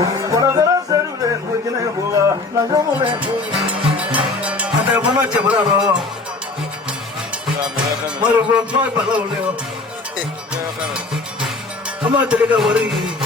What said to them, we can have a young man. And they will not jump around. What a road, my below. I'm not taking a worry.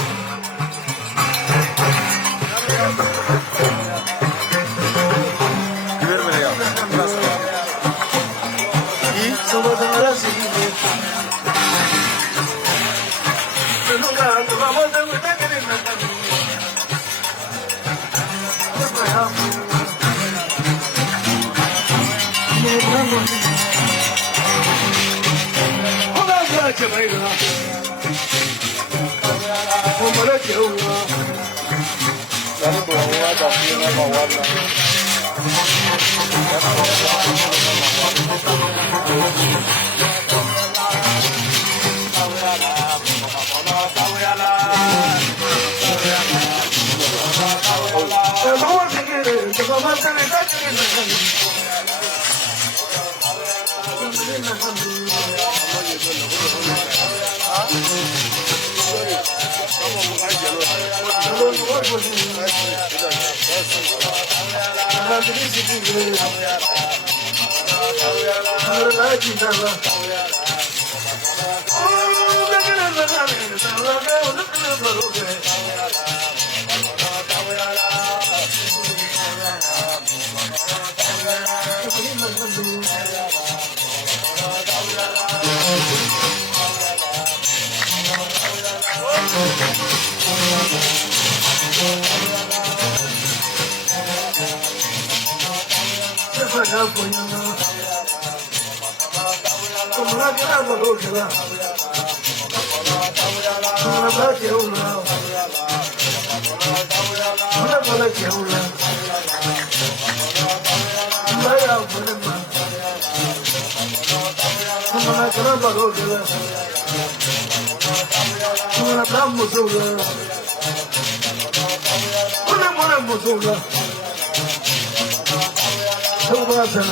So was a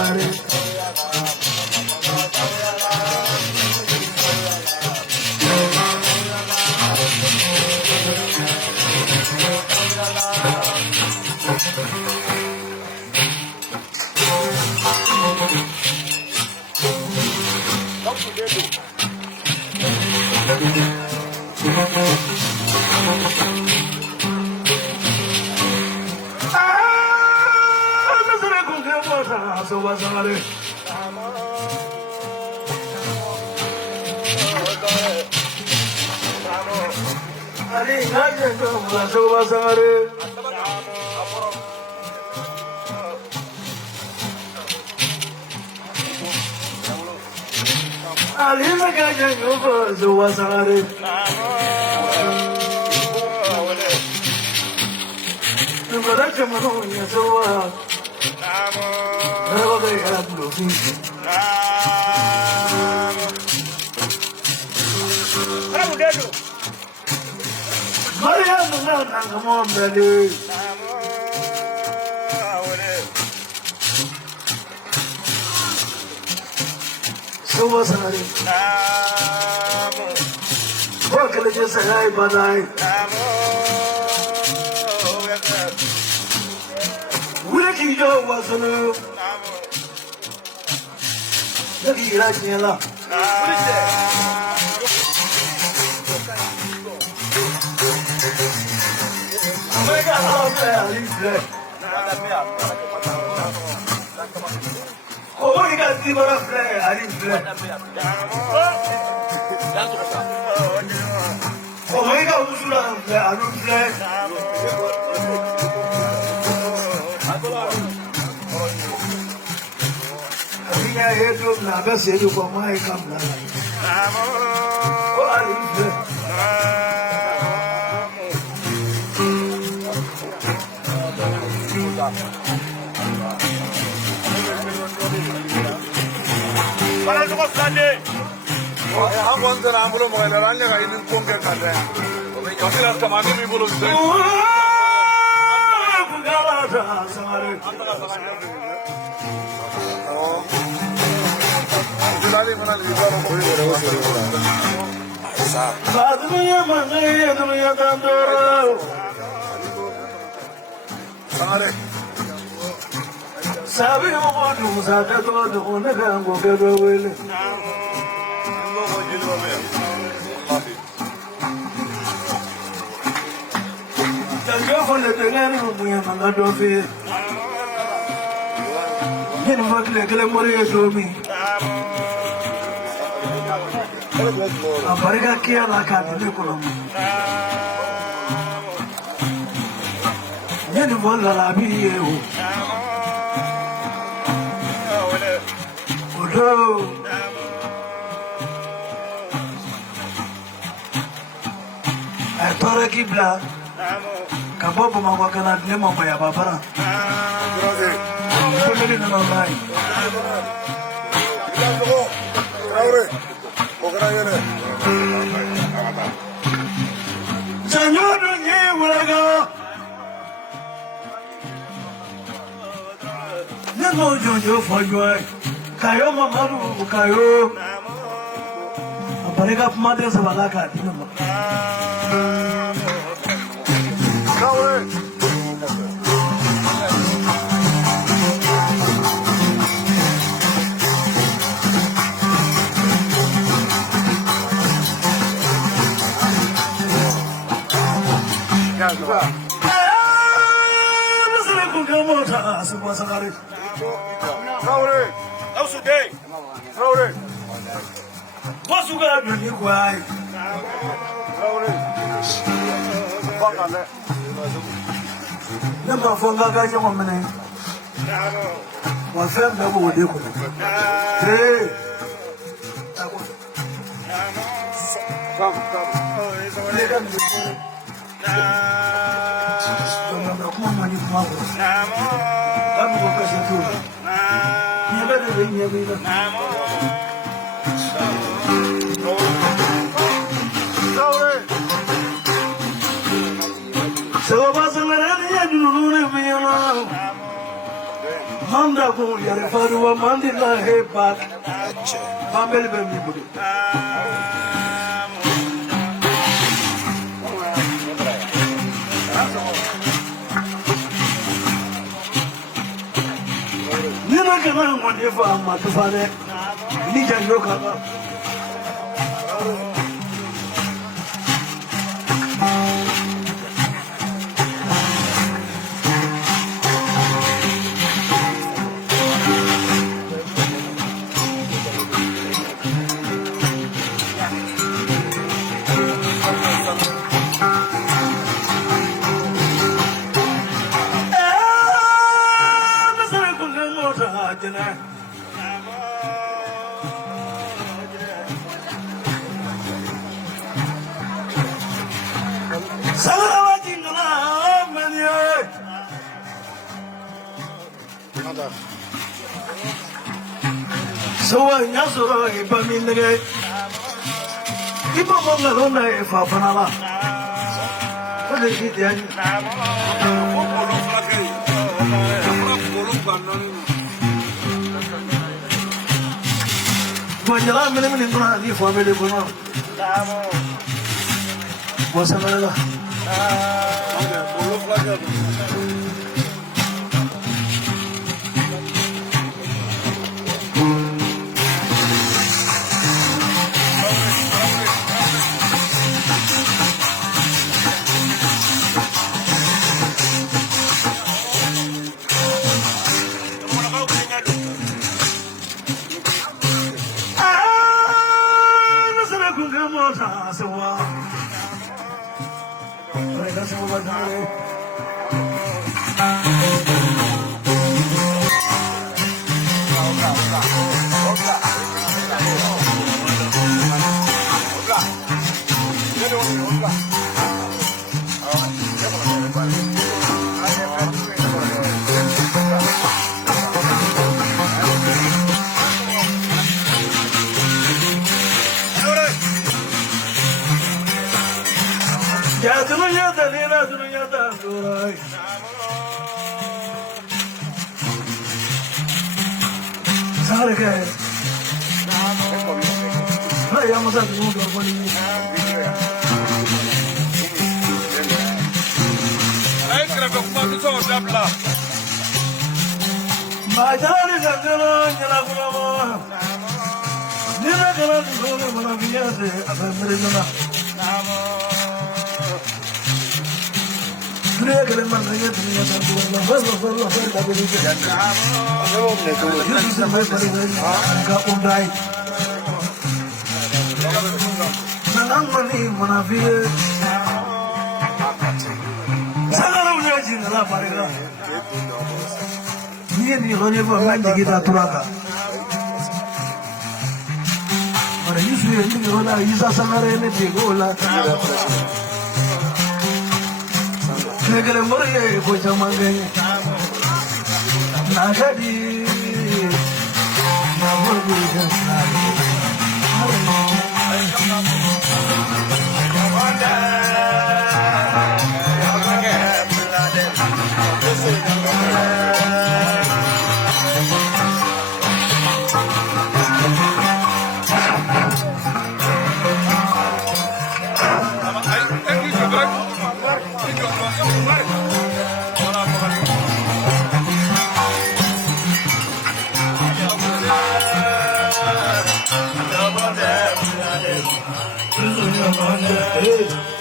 Sabi mo do sa ta to do na ga go ga go wele. Tango fo le tengani mo ya manga do fe. Yen mo le kele mo re do mi. Abariga kia la ka de ko lo. Yen mo la bi ye o. Tora kibla kabobo mawakana ne mambo ya babara komedi na online janyodo nye wulaga nemo jojo fojoy kayo mamaru kayo apareka pumade sabalaka dinamo Never forget that young woman. My friend never would do it. Hey, come. So was a little Manda ko yare faruwa mandila he back. Family baby. Nina kana mwani fa matufane. Ni janyo kaba. So I know if I'm in the gate. Keep on the road if I fanala. What is it then? When you're not living in the family, what's another? kɛrɛfɛ kuma bɛ sɔn o dabila. Majani jangala jalagulama. Nina jala dulu mana biasa apa mereka. Dunia kalau mana ya dunia satu orang bos tak boleh jadi. Jadi sampai pada enggak undai. Nangang mani mana biasa. Sekarang punya jingala parega. Ni hone pun kita turaga. Para Yesus ini hola Isa sanare ne digola. Negara Maria ko jamangai. Nagadi. Nabodu jasari.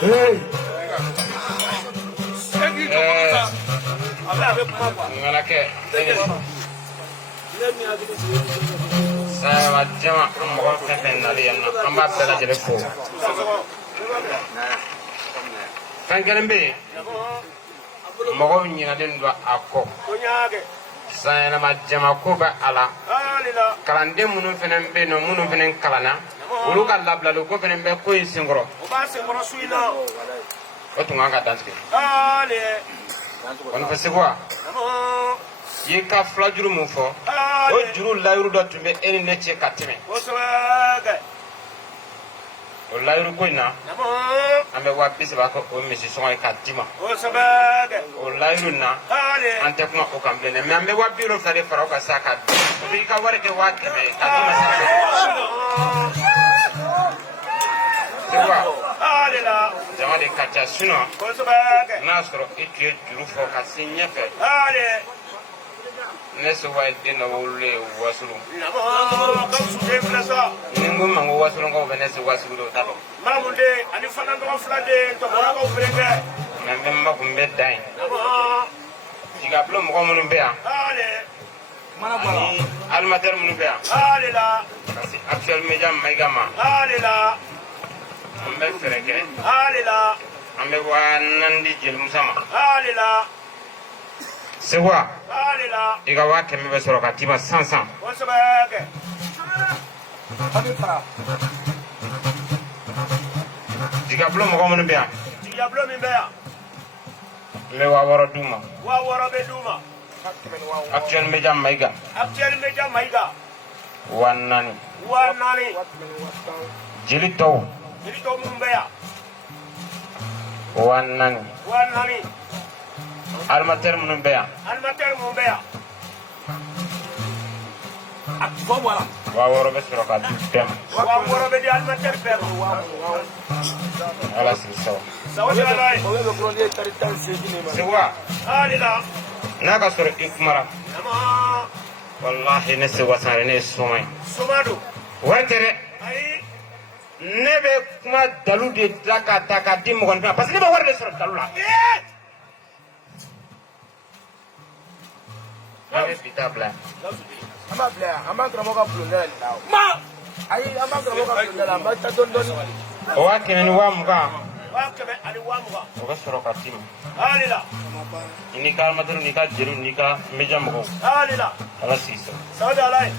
Hey. Ngalake. Saya macam orang kafir nari yang ambat dalam jadi fu. Kan kelembe. Mau ni ada dua aku. Saya nama macam aku ala. Kalande munu fenen be no munu fenen kalana. Ulu kan labla lu ko fenen be ko singro. Oba singro suina. O tunga ka danske. Ale. On fait quoi? Ye ka flajuru mu fo. O juru layuru do tumbe eni ne che katime. O sawaga. O layuru ko ina. Ambe wa pisi ba ko o misi songa katima. O sawaga. O layuru na. Ale. Ante kuma o kambe ne me ambe wa biro fare fara ka saka. Bi ka ware ke wa keme katima saka. C'est quoi? Ale la. Jama de kacha suno. O sawaga. Nasro ikye juru fo ka sinye fe. Ale. Neso wa de na wole wasulu. Namo ka su de flasa. Ningu mango wasulu ko benese wasulu do talo. Mamunde ani fana ndo flade to mora ko breke. Na memba kumbe dai. Namo. Diga blo mo ko munum be a. Ale. Mana bala? Almater munum be a. Ale la. Kasi actuel media maiga ma. Ale la. Ambe fereke. Ale la. Ambe wa nandi jel musama. Ale la. Sewa. Ale la. Diga wa kemme be soro ka tiba sansan. O sawaga. Diga blo mo ko munum be a. Diablo mi bea. Me wa woro duma. Wa woro be duma. Actuel media maiga. Actuel meja maiga. Wanani. Wa nani. Jeli to. Diri to mun bea. Wanani. Wa nani. Almater munum be a. Almater mun bea. Wa woro be soro ka dem. Wa woro be di almater be. Ala si sawa. Sawa salai. Sewa. Ale la. Na ka soro ikmara. Namo. Wallahi ne sewa sare ne somai. Sumadu. Watere Ai. ne be kuma dalu de taka di mo gonta parce que ne be war de soro dalu la. Ale bita bla. Ama bla, ama kramo ka blundel law. Ma! Ai ama kramo ka blundel la, ma ta don don. O wa kene ni wa muka. Wa kebe ali wa muga. O ka soro ka tim. Ale la. Ini ka madru ni ka jeru ni ka meja mo. Ale la. Ala si so. Sawa salai.